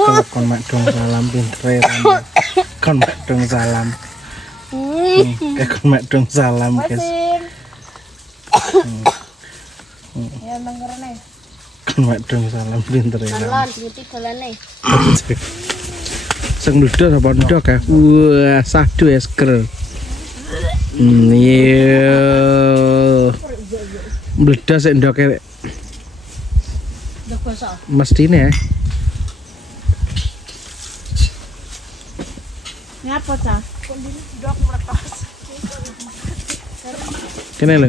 Kalau kon mak dong salam pintere kon mak dong salam. Kon mak dong salam guys. Ya mengerane. Kon mak dong salam pintere. Lan ngerti dolane. Sing mledhak apa ndok ya? Wah, sadu esker. Iya. Mledhak sik ndoke. Ndok basa. Mestine. Ngapa cah? Kondisi ndok melepas. Kene lho.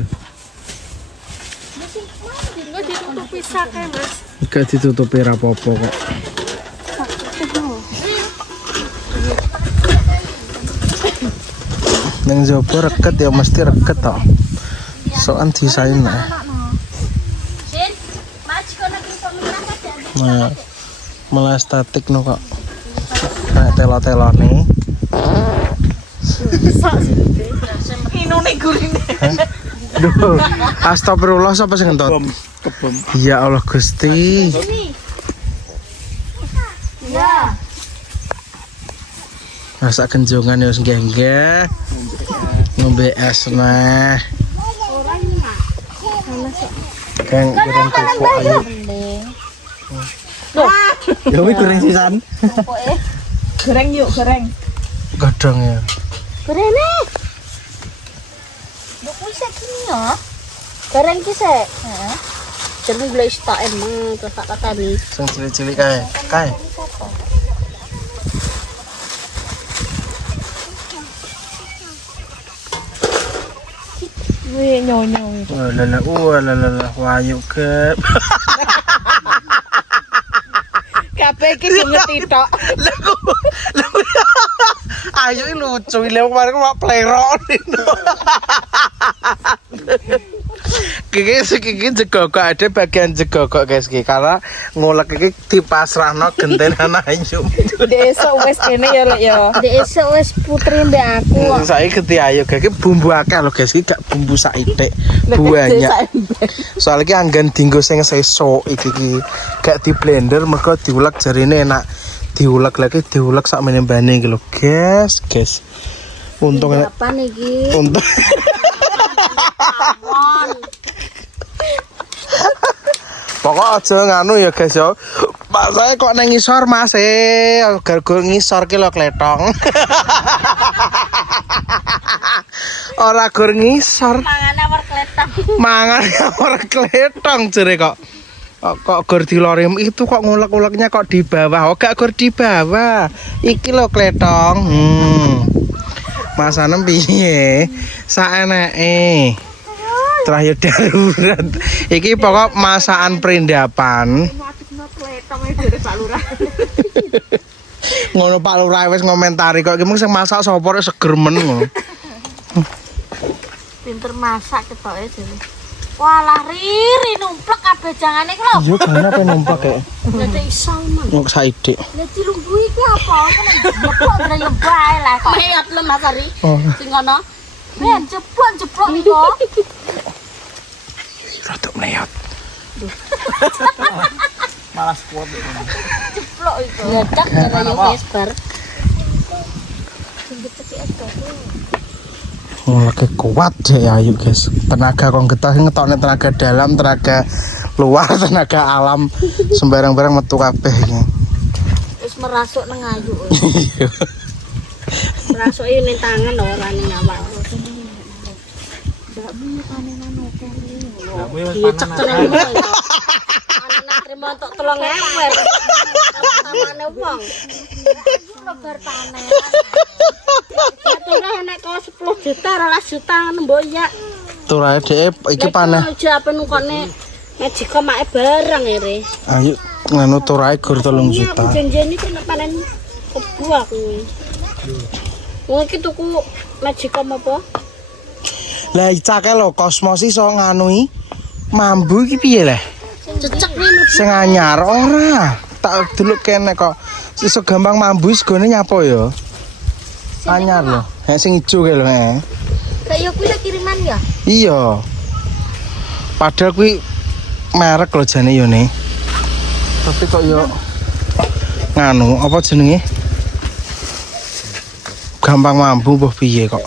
Enggak ditutup pisah kae, Mas. Gak ditutupi rapopo kok. Neng jopo reket ya mesti reket toh. Soan disain lah. Sin, maju kono ki peminat aja. Nah, malah statik no kok. Kayak telo-telone. Sak sih. Inone gurine. Duh, astagfirullah sapa sing ngentot? Kebom. Ya Allah Gusti. Ya. Rasa kenjongan ya wis nggih-nggih. Ngombe es nah. Kang goreng kuku ayo. Ya wis goreng sisan. Goreng yuk, goreng. Godhong ya. Gorene. Nduk wis kini ya. Goreng ki sik. Heeh. Jeneng glek stok emang terus tak katani. Sing cilik-cilik kae. Kae. Wih, nyonyo. Lala, wayu ke. Kabeh iki sing ngerti tok. Ayo lucu, lha kemarin mak plerok. Kiki jegokok ada bagian jegokok guys ki karena ngolek iki dipasrahno gentenan ayu. Desok wis kene ya lek ya. Desok wis putri mbek aku. Saiki geti ayu guys iki bumbu akeh lho guys iki gak bumbu sithik. Banyak. Soalnya iki anggen dinggo sing sesuk iki gak di blender mergo diulek jarine enak. Diulek lagi diulek sak menembane iki lho guys. Untung apa iki? Untung pokok aja nganu ya guys ya. Pak saya kok nang ngisor Mas gar-gar ngisor ki lho kletong. Ora gur ngisor. Mangan awar kletong jere kok. Kok gur dilorem itu kok ngulek-uleknya kok di bawah. Oh gak gur di bawah. Iki lho kletong. Masane piye? Saeneke. Terakhir darurat. Iki pokok masakan perindapan. Ngono Pak Lurah wis ngomentari kok iki mung sing masak sapa rek seger men ngono. Pinter masak ketoke jare. Walah riri numplek kabeh jangane iki lho. Yo kan apa numpak kek. Dadi iso men. Ngok saidik. Lah cilunggu iki apa? Jepok ndreyem bae lah kok. Meot lho Mas Ari. Sing ngono. Ben jeplok iki kok. Rada mleot. Malas kuat iki. Jeplok itu. Ya cak jare yo wis bar. Lagi kuat deh ayu guys. Tenaga kok getah ngetokne tenaga dalam, tenaga luar, tenaga alam. Sembarang-barang metu kabeh iki. Wis merasuk nang ayu. Merasuki ning tangan ora ning awak. Ndak muni panenan opo iki. Iya cek tenan iki. Anak trimo entuk 3.000. Tamane wong. Lebar panen. Aturan nek kok 10 juta 12 juta ngono mbok ya. Turae dhek iki paneh. Aja apa nukone ngejiko make barang ere. Ayo nganu turae gur 3 juta. Janjane iki nek panen kebu aku. Wong iki tuku Magicom apa? Lah icake lho kosmos iso nganui mambu iki piye lah? Cecek nih Sing anyar ora. Tak delok kene kok iso gampang mambu segone nyapa ya? Anyar lho. Sing ijo kae lho Kayak kuwi kiriman ya? Iya. Padahal kuwi merek lho jane yo ne. Tapi kok yo nganu apa jenenge? Gampang mambu mbah piye kok.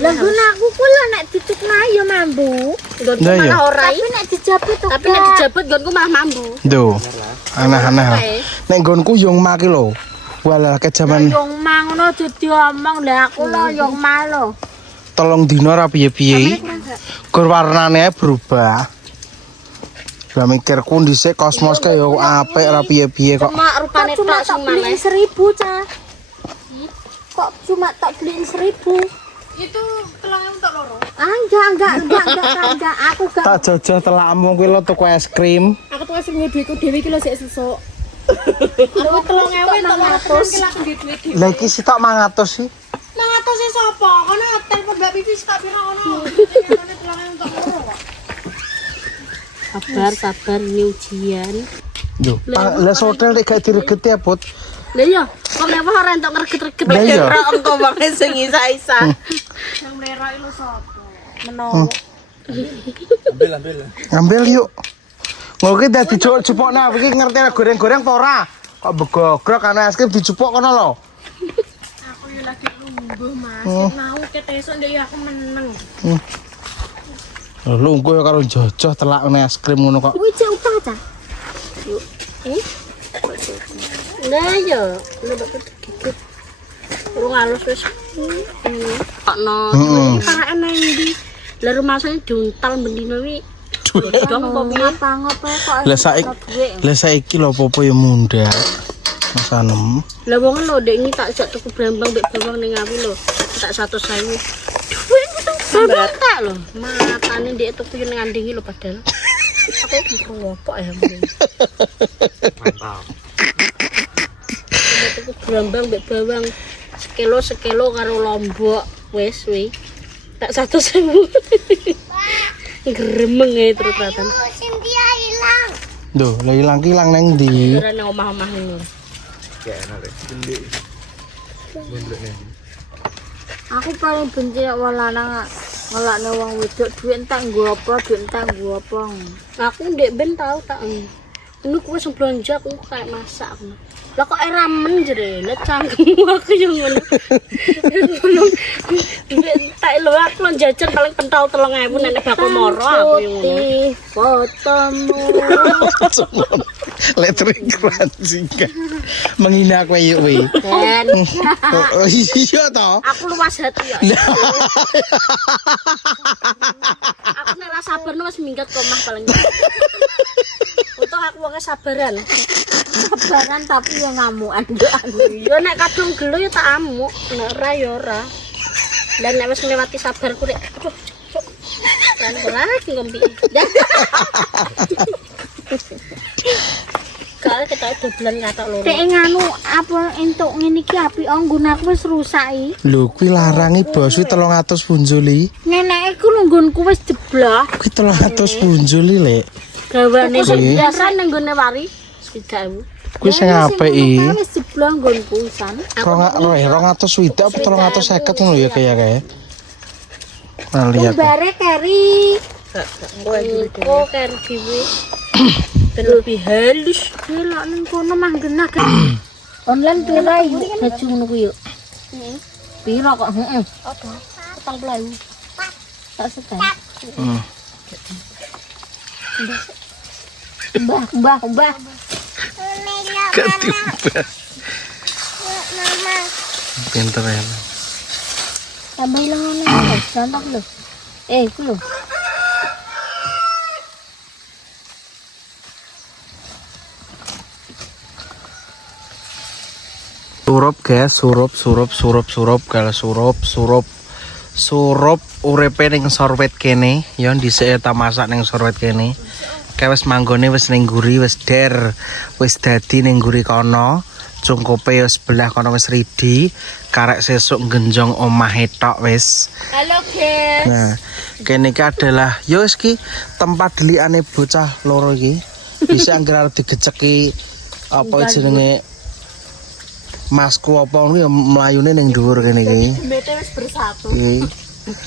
Lah nggon aku ku lho nek dicukna ya mambu. Nggonku Lah iya. malah ora. Tapi nek dijabut to. Tapi nek dijabut nggonku malah mambu. Duh. Aneh-aneh. Nek nggonku yo maki lho. Walah kejaman Yung ma ngono dadi omong lah aku lho yung ma lho. 3 dina ra piye-piye. Gur warnane berubah. Lah mikirku dhisik kosmos kae yo apik ra piye-piye kok. Cuma rupane tok sing maneh 1000, Cah. Kok cuma tak beliin 1000? Itu telangnya untuk loro. Ah, enggak. Aku gak. Tak jajah telakmu kuwi lho tuku es krim. Aku tuh sing duitku dhewe iki lho sik sesuk. Aku 3.000 entuk 100. Lah iki sitok 500 sih. 100 sih sapa? Kono telepon Mbak Pipi sak pira kono. Sabar ini ujian. Lho, les hotel nek gak diregeti ya, Put. Lah iya, kok mewah ora entuk ngerget-reget. Lah iya. Ora engko bange sing isa-isa. Yang merah itu sapa? Menowo. Ngambil yuk. Ngono ki dadi cupokna iki ngerti goreng-goreng apa ora? Kok begogrok ana es krim dicupok kono lho. Aku yo lagi lungguh, Mas. Mau ketesuk ndek aku meneng. Lungguh ya karo jojoh telak es krim ngono kok. Kuwi cek utang ta? Yuk. Lah yo, lu bakal digigit. Urung halus wis. Kokno. Iki parake nang ndi? Lah rumasane diuntal bendino wi. Dong ngapa-ngapa kok. Lah saiki lho apa-apa ya munda. Mas Anem. Lah wong lho ndek iki tak jak tuku brambang mbek bawang ning aku lho. Tak 100.000. Duwe itu tak lho. Matane ndek tuku yo ning andingi lho padahal. Aku ngopok ya. Mantap. Tuku brambang mbek bawang sekilo karo lombok wis wi. Tak 100.000. Gremeng ya terus kelihatan. Cynthia hilang. Duh, lah hilang nang ndi? Ora nang omah-omah ngono. Ya enak rek. Cilik. Aku paling benci nek wong lanang ngelakne wong wedok duit entek nggo apa, Aku ndek ben tau tak. Ini kuwi sing belanja aku kayak masak. Lah kok ramen jere, lah cangkemmu aku yang ngono. Tak lho aku lho jajan paling pentol 3.000 nek bakul moro aku yang ngono. Fotomu. Letrik ranjing. Menghina kowe yuk we. Dan Oh iya toh. aku luas hati ya. Aku nek ra sabar wis minggat ke omah paling. Untung aku wong sabaran. Sabaran tapi ya ngamukan ndokan. Ya nek kadung gelo ya tak amuk, nek ora ya ora. Lah nek wis nglewati sabarku rek. Aduh. Lan lagi ngombe. Kalau kita dodolan ngatok loro. Tek nganu apa entuk ngene iki apik nggon aku wis rusak iki. Lho kuwi larangi bos kuwi 300 punjuli. Nenekku lho nggonku wis jeblok. Kuwi 300 punjuli lek. Gawane sing biasa nang nggone wari 7.000. Kuwi sing apik iki. Wis jeblok nggonku san. 200 swidak apa 350 ngono ya kaya. Nah lihat. Bare keri. Oh keri dhewe. Lebih halus. Delok ning kono mah genah kan. Online pira iki baju ngono kuwi yo. Pira kok? Heeh. Apa? 40.000. Tak setel. Mbah. Ketiba. Pinter ya. Tambah ilang ngene. Contoh lho. Iku lho. Surup guys, surup kalau surup uripe ning sorwet kene ya dhisik ta masak ning sorwet kene. Kae wis manggone wis ning nguri wis der wis dadi ning nguri kono. Cungkupe ya sebelah kono wis ridi, karek sesuk genjong omahe tok wis. Halo guys. Nah, kene iki adalah yo wis ki tempat delikane bocah loro iki. Bisa anggere arep digeceki apa jenenge masku apa ngono ya mlayune ning dhuwur kene iki. Mete wis bersatu. Iki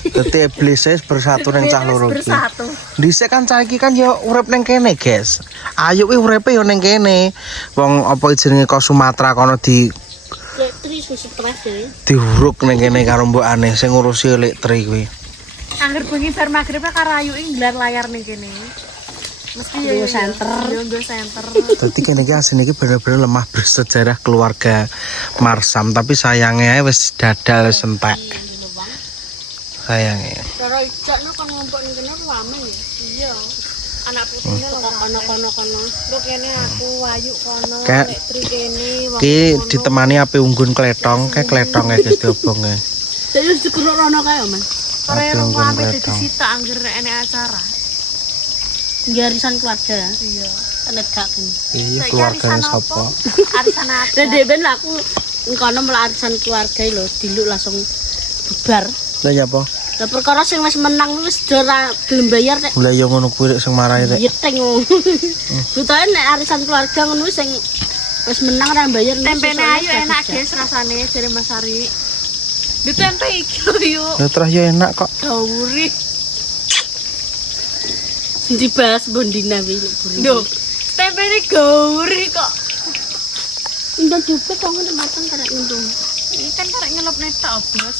Dadi iblis bersatu ning cah loro iki. Bersatu. Dhisik kan cah iki kan ya urip ning kene, guys. Ayu kuwi uripe ya ning kene. Wong apa jenenge kok Sumatera kono Tri stres deh. diuruk ning kene karo mbokane sing ngurusi elektrik kuwi. Angger bengi bar magrib karo Ayu iki nggelar layar ning kene. Mesti Yo center. Yo nggo center. Dadi kene iki asline iki bener-bener lemah bersejarah keluarga Marsam, tapi sayangnya wis dadal wis entek. Sayangnya. Cara ijakno kan ngompok ning kene rame ya. Iya. Anak putune lho kono. Lu kene aku Ayu kono, Kayak- elektrik kene. Ki ditemani ape unggun kletong, kayak kletong guys diobonge. Jadi wis dikuruk rono kae, Mas. Sore Ape rong unggun ame dadi kletong. sita angger enek acara. Garisan keluarga. Iya. Tenet gak kan. Iya keluargane sapa? Arisan aku. Dan dhewe aku kono mlah arisan keluarga lho, diluk langsung bubar. Lah ya apa? Lah perkara sing wis menang wis ora gelem bayar nek Lah ya ngono kuwi rek sing marahi rek. yeteng. Butahe nek arisan keluarga ngono sing wis menang ora bayar nek Tempene sisane Ayu sudah enak dijak. guys rasane jare Mas Ari. Di tempe iki lho yuk. Ya terus ya enak kok. Gauri. Dibahas Bondina wi buri. Lho, tempene gauri kok. Indah juga kok ngono matang karek ngendung. Ini kan karek ngelop netok bos.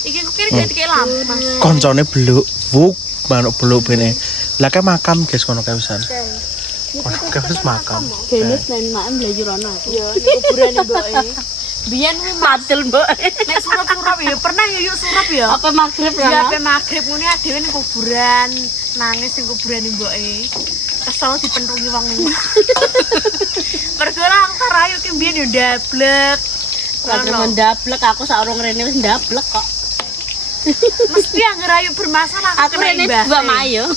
Iki aku kira jadi kayak lampu Mas. Koncone beluk, wuk, manuk beluk bene. Lah kayak makam guys kono kae pisan. Oh, kayak wis makam. Genes nen maem mlayu rono. Yo, ini kuburan mboke. Biyen kuwi Patil mbok. nek surup-surup ya pernah yo surup ya. Apa magrib Ya rono? ape magrib ngene dhewe ning kuburan, nangis ning kuburan mboke. Kesel dipentungi wong niku. Mergo lah aku karo Ayu ki mbiyen yo ndablek. Lagi mendablek aku sak urung rene wis ndablek kok. Mesti angger Ayu bermasalah Aku rene dua mayo.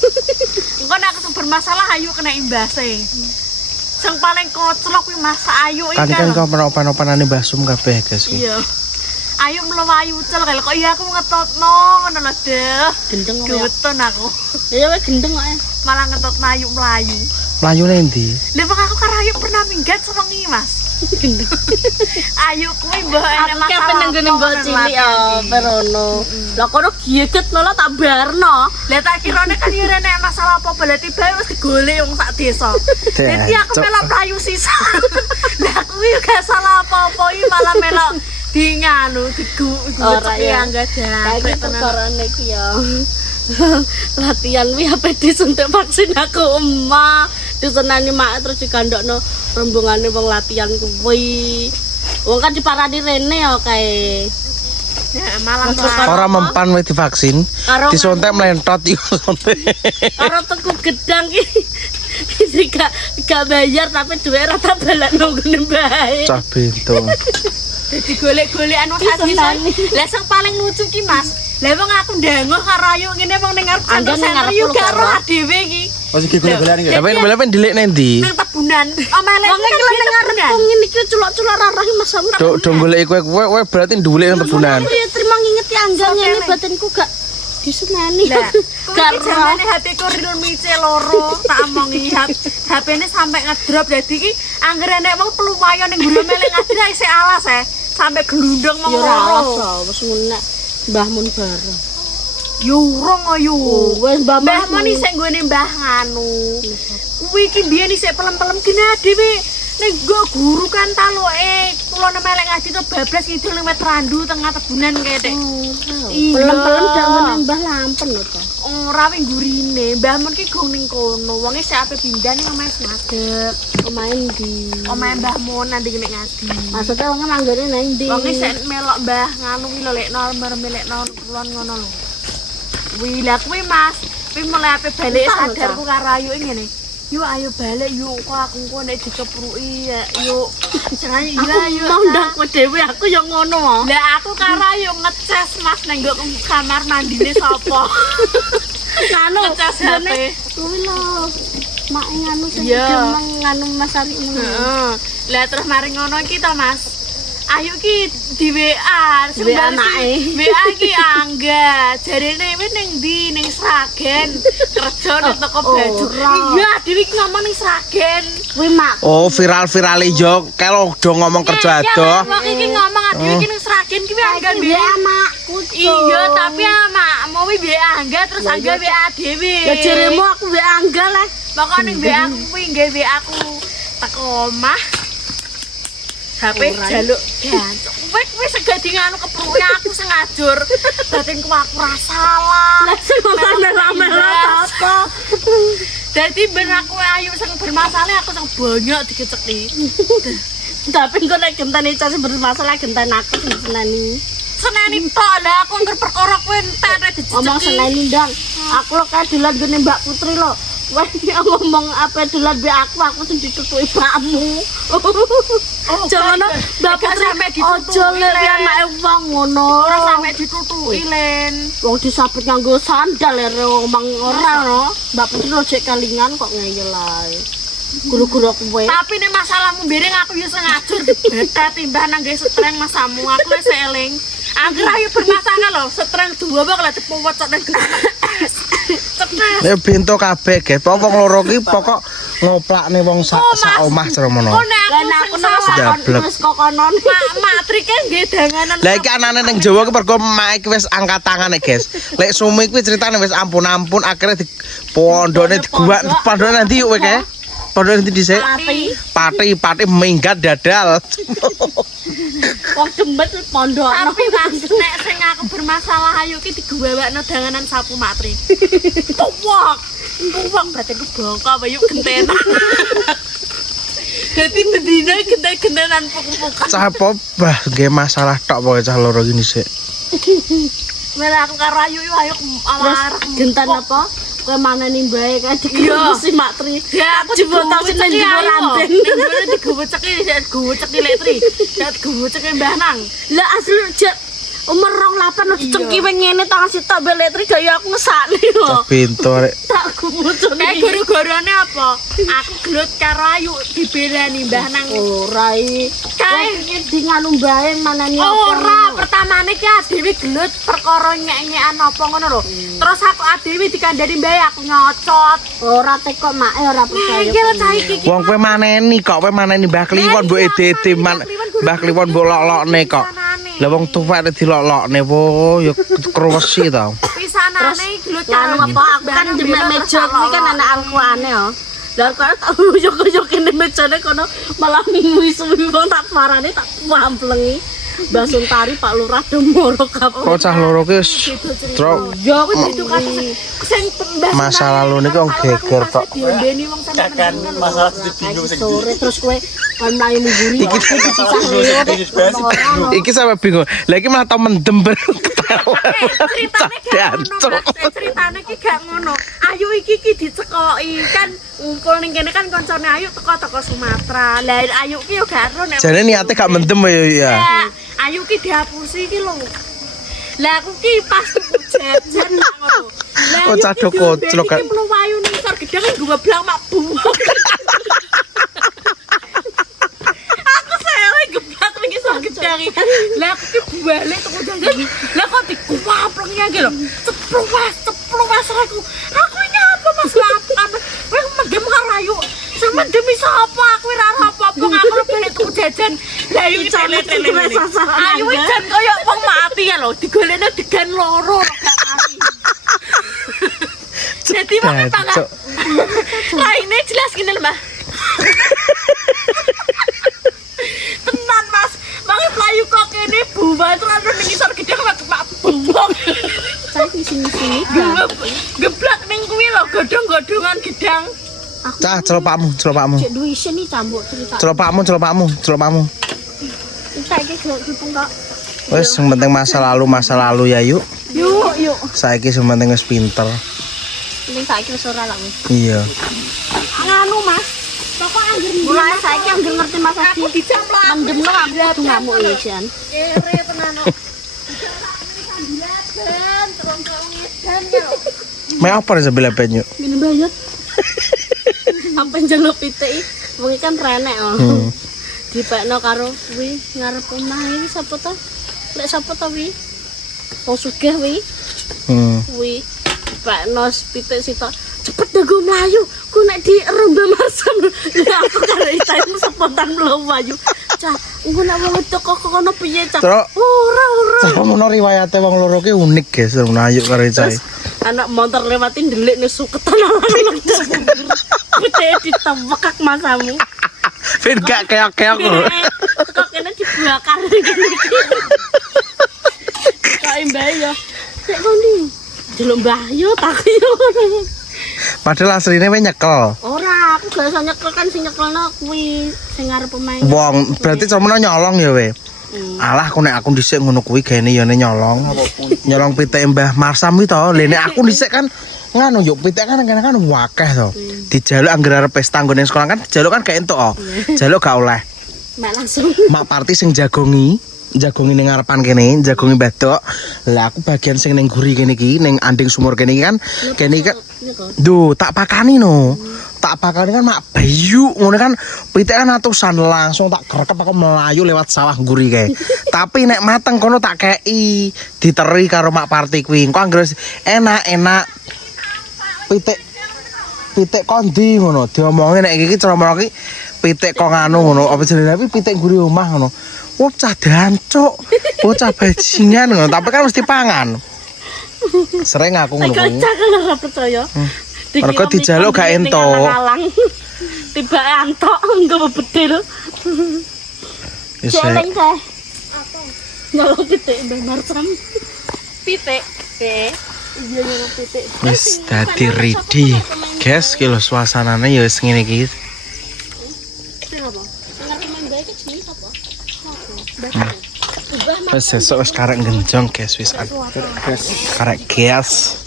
Engko nek aku bermasalah Ayu kena imbase. Sing paling koclok kuwi Mas Ayu iki. Kan kok opan-opanane Mbah Sum kabeh guys kuwi. Iya. Ayu mlewayu cel kok iya aku ngetotno ngono lho deh. Gendeng kok ya. Geweton aku. Ya wis gendeng kok. Malah ngetotno Ayu mlayu. Mlayune endi? Lha kok aku karo Ayu pernah minggat sewengi Mas. Gendeng. Ayu kuwi mbok enek Aku kapan nang ngene mbok cilik perono. Lah kono giget malah tak barno. Lah tak kirane kan yo enek masalah apa berarti bae wis digolek wong sak desa. Dadi aku Cok. melok mlayu sisa. Lah kuwi gak salah apa-apa iki malah melok dinganu Ora ya. enggak Kayak jangkrik tenan. perkarane iki ya. Latihan wi apa disuntik vaksin aku emak. Disenani mak terus digandokno rombongane wong latihan kuwi. Wong kan diparani rene ya kae. Ya malah Ora mempan wis divaksin, Karo disuntik mlentot iku suntik. karo tuku gedang iki gak bayar tapi duwe ora tak balekno ngene bae. Cah bentung. dadi golek-golekan wong sak desa. Lah sing paling lucu ki Mas. Lah wong aku ndangoh karo Ayu ngene wong ning ngarep Angga ning ngarep yo lu gak karo. roh dhewe iki. Masih gigol-golan iki. Tapi mbelep ndelik nang ndi? Nang tebunan. Omele Wong iki lho ning ngarep ngene iki culuk-culuk rarah Mas aku. Do golek kowe berarti ndulik nang tebunan. Ya terima ngingeti angga ngene batinku gak disenani. Lah, Gak kuwi roh. jamane HP ku Realme loro tak omongi HP-ne sampe ngedrop dadi iki angger enek wong pelumayan ning guru melek ngadra isih alas sampe glundung Ya mong ora alas loro. wis ngono Mbah Mun bareng. Yo urung ayo. Wis Mbah Mbah Mun Mun isih nggone Mbah nganu. Kuwi iki biyen isih pelem-pelem kene dhewe ning nggo guru kan taloke kula melek ngaji to bablas kidul ning Metrandu tengah tebunan kene. Iya. Pelem-pelem dak ngene Mbah Lampen lho to. Ora wing gurine, Mbah Mun ki gong ning kono. Wonge sik ape pindah ning omahe Smadep. Pemain di Omahe Mbah Mun nang nek ngadi. maksudnya wong manggone nang ndi? Wonge sik melok Mbah nganu wi lho lekno melekno kulon ngono lho. Wi lah kuwi Mas, kuwi mulai ape balik Entah lho, sadarku karo Ayu ngene. Yuk ayo balik yuk kok aku engko nek dikepruki ya yuk. Jangan Aku iya yuk. mau ndang dhewe aku yo ngono wae. Lah aku karo Ayu ngecas Mas nang nggo kamar mandine sapa. Nganu Ngecas ngene HP. kuwi lho. Mak nganu sing Iya. demeng nganu Mas Ari ngono. Heeh. Lah terus mari ngono iki to Mas. Ayo ki di WA, WA anake. WA ki Angga. Jarene wis ning ndi ning Sragen. Kerja nang toko baju. Iya, Dewi ki ngomong ning Sragen. Kuwi mak. Oh, viral-viral yo kalau do ngomong kerja adoh. Wong iki ngomong Dewi ki ning Sragen ki Angga Dia WA. makku. Iya, tapi makmu wi WA Angga terus Angga WA Dewi. Ya jaremu aku WA Angga lah. Pokoke ning WA aku kuwi nggae WA aku teko omah. HP jaluk gancuk. Wis sega di nganu kepruke aku sing ngajur. Batinku aku ra salah. Lah sing rame-rame apa? Dadi ben aku ayu sing bermasalah aku sing banyak dikeceki. Tapi engko nek genteni cas bermasalah genten aku sing seneni. Seneni tok lah aku ngger perkara kowe entek diceceki. Ngomong seneni ndang. Aku lo kae dolan gene Mbak Putri lo. Wah, ngomong apa dolan be aku sing ditutuki bakmu. Jangan Mbak Putri ojo lek anake wong ngono. Ora sampe ditutuki Len. Wong disabet nganggo sandal ya omong ora no. Mbak Putri lo jek kalingan kok ngeyel ae. Guru-guru kowe. Tapi nek masalahmu mbering aku yo sing ngajur beta timbang nang nggae setreng masamu aku wis eling. Angger ayo bermasalah lho, setreng dua kok lek cepet tok nang Ya bento kabeh, guys. Wong loro ki pokok ngoplakne wong sak omah ceromono. Lah aku salah terus kok konon. Mak trike nggih danganan. Lah iki anane ning Jawa ki mergo mak iki wis angkat tangane, guys. Lek sumi kuwi ceritane wis ampun-ampun akhirnya di pondone diguwak pondone nanti yuk kowe kae. Pondone nanti dhisik. Pati minggat dadal. Wong jembet pondokno. Tapi nek sing aku bermasalah ayo ki digawakno danganan sapu matri. Wong berarti ku bongko apa yuk gentena. Dadi bendina genten-gentenan pukul-pukul. Cah apa bah nggih masalah tok pokoke cah loro iki dhisik. Mela aku karo ayu yo ayo alarah. Genten apa? Kowe maneni mbae kae dikasi Mak Tri. Ya aku jebotol sing nang jero ranten. Ning digoweceki digoweceki Lek Tri. Sak digoweceki Mbah Nang. Lah asli jek umur 28 lo dicengki ngene tangan sitok mbek Letri gaya aku ngesakne lho. Cah bento rek. Tak gumucune. Kayak gara-garane apa? Aku gelut karo ayu dibelani Mbah Nang. Ora iki. Kae Di nganu mbae manani apa? ora, pertamane ki Adewi gelut perkara nyek-nyekan apa ngono lho. Terus aku Adewi dikandani mbae aku nyocot. Ora tekok make ora percaya. Iki lho cah iki. Wong kowe maneni kok kowe maneni Mbah Kliwon mbok edete Mbah Kliwon mbok lok-lokne kok. Lah wong tuwek nek dilok-lokne wo ya krowesi ta. Pisanane gelut Anu karo apa aku kan jemek meja kuwi kan anak Al-Qur'ane ya. Lah kok tak uyuk-uyukne mejane kono malah muwi-muwi wong tak marane tak wamplengi. Mbah Suntari Pak Lurah demoro kabeh. Kok cah loro ki wis truk Ya kuwi itu kan sing masa lalu niki wong geger tok. Diombeni wong sampeyan. Kan masalah bingung sing Sore terus kowe kan mlayu mburi. Iki sampe bingung. Lah iki malah tau mendem Ceritane ki gak ngono. Ayu iki dicekoki kan ngumpul ning kene kan koncone Ayu teko Sumatera. Lah Ayu ki yo gak ero nek. Jane niate gak mendem ya. Ayu ki dihapusi ki lho. Lah aku ki pas jajan ngono. Lah Oh, cah koclok kan. Iki mluwayu ning sor gedang ngeblak mak buang. Aku salah geblak ning sor gedang. Lah aku ki balik teko janggan. Lah kok dikuwaplengnya ki lho. Cepluwas aku. Aku nyapa Mas lapan. Wong mendem karo Ayu. Sama demi sapa aku ora apa-apa aku balik tuku jajan. Lah Ayu tele-tele. Ayu jan koyo wong mati ya lho, digolekne degan loro gak mati. Jadi wong tangga. Lah ini jelas gini lho, Mbak. Tenan Mas, mangi mlayu kok kene buwan terus ning isor gedhe mak buwong. Saiki sini-sini. Geblak ning kuwi lho, godhong-godhongan gedang. Cah celopakmu. Cek duwe isin iki cambuk cerita. Celopakmu. Saiki gelem kok. Wes sing penting masa lalu ya yuk. Yuk. Saiki sing penting wis pinter. Ning saiki wis ora lah wis. Iya. Nganu Mas. Pokok anggere mulai saiki anggere ngerti Mas Adi. Aku dicamplok. Mendemno aku kudu ngamuk ya Jan. Kere tenan kok. Dan terong-terong edan ya lho. Me apa sebelah penyu? Minum banget. Apa njaluk pitik? Wong kan renek oh. dipekno karo kuwi ngarep omah iki sapa to? Lek sapa to kuwi? Wong sugih kuwi. Kuwi dipekno pitik sitok. Cepet dah gue melayu, gue nak di Romba Marsam. Ya aku karo itu spontan melayu. Cah, gue nak mau toko kono piye cah? Ora. Cah mono riwayate wong loro ki unik guys, melayu karo Ica. Anak motor lewatin delik nesu ketenalan. Pitik ditebekak masamu. Ben gak keok-keok lho. Kok kene dibakar ngene iki. Kok mbah yo. Sik kondi. Delok mbah yo tak yo. Padahal asline we nyekel. Ora, aku gak iso nyekel kan sing nyekelno kuwi sing arep pemain. Wong berarti sampeyan nyolong ya we. Alah aku nek aku dhisik ngono kuwi gaene ya nyolong. Nyolong pitik Mbah Marsam iki to. Lha nek aku dhisik kan nganu yuk pitik kan wakeh to. Dijaluk anggere arep pesta nggone sekolah kan dijaluk kan gak entuk oh. Jaluk gak oleh. Mak langsung. Mak party sing jagongi ning ngarepan kene, jagongi badok. Lah aku bagian sing ning guri kene iki, ning anding sumur kene iki kan kene iki kan duh, tak pakani no. Tak pakani kan mak bayu ngono kan pitik kan atusan langsung tak grekep aku melayu lewat sawah guri kae. Tapi nek mateng kono tak kei diteri karo mak party kuwi. Engko anggere enak-enak pitik kondi ngono. Diomongi nek iki cara iki pitik kok nganu ngono. Apa jenenge pitik guri omah ngono. Bocah dancuk, bocah bajingan ngono, tapi kan mesti pangan. Sering aku ngono kuwi. Kocak ora percaya. Mergo dijaluk gak entuk. Tiba antok nggo bedil. Wis. Celeng teh. Apa? Nyolong pitik Mbah Marsam. Pitik. Iya nyolong pitik. Wis dadi ready. Guys, ki lho suasanane ya wis ngene iki. Sing apa? Sing arep main gawe iki jenenge sapa? Wis sesuk wis karek genjong guys wis karek gas.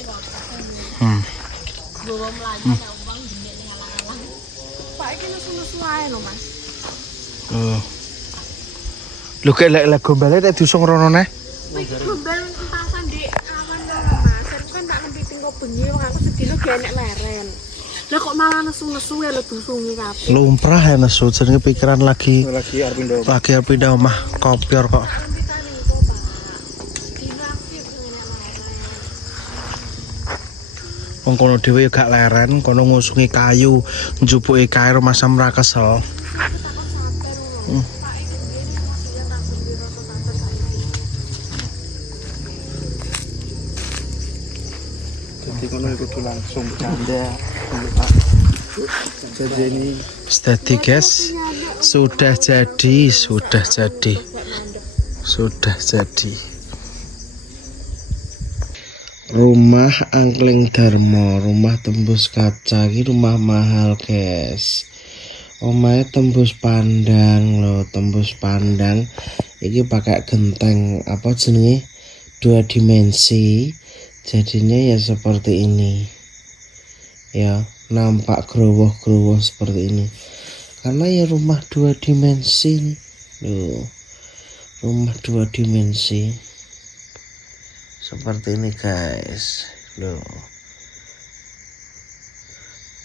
Bawa melayu nek umpang jendek ning alang-alang. Pak iki nesu-nesu ae lho, Mas. Lho kek lek gombale nek diusung rono neh. Gombal entasan di awan lho, Mas. Aku kan tak nempiting kok bengi wong aku sedina ge enek leren. Lah kok malah nesu-nesu ya lho dusungi kabeh. Lumrah ya nesu jenenge pikiran lagi arep pindah omah kopior kok. Wong kono dhewe ya gak leren, kono ngusungi kayu, njupuki kae rumah Sam ra kesel. Jadi kono kudu langsung bercanda. Jadi ini Jadi guys, sudah jadi. Rumah Angkling Darmo, rumah tembus kaca, ini rumah mahal guys. Omahe tembus pandang loh, tembus pandang. Ini pakai genteng apa jenenge 2 dimensi. Jadinya ya seperti ini. Ya, nampak growoh-growoh seperti ini. Karena ya rumah 2 dimensi nih. Loh. Rumah 2 dimensi. Seperti ini guys. Loh.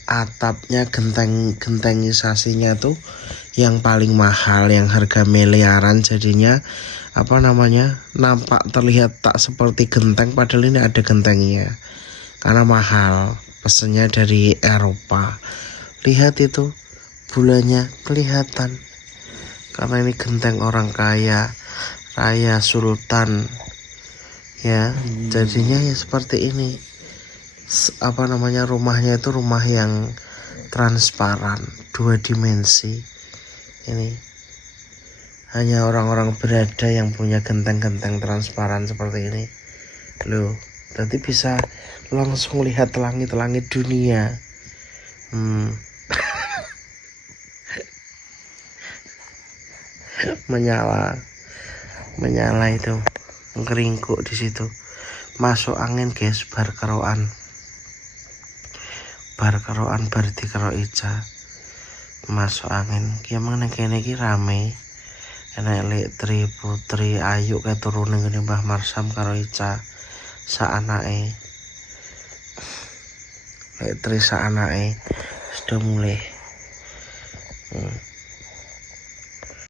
Atapnya gentengisasinya tuh yang paling mahal, yang harga miliaran, jadinya apa namanya nampak terlihat tak seperti genteng padahal ini ada gentengnya karena mahal, pesennya dari Eropa. Lihat itu bulannya kelihatan karena ini genteng orang kaya, raya sultan ya. Jadinya ya seperti ini. Apa namanya rumahnya itu rumah yang transparan 2 dimensi. Ini hanya orang-orang berada yang punya genteng-genteng transparan seperti ini loh. Nanti bisa langsung lihat langit-langit dunia. menyala itu ngeringkuk di situ. Masuk angin guys, bar keroan bar di karo Ica masuk angin. Ki emang nek kene iki rame. Enak lek Tri Putri Ayu keturunan ngene Mbah Marsam karo Ica sak anake. Lek Tri sak anake sudah mulai.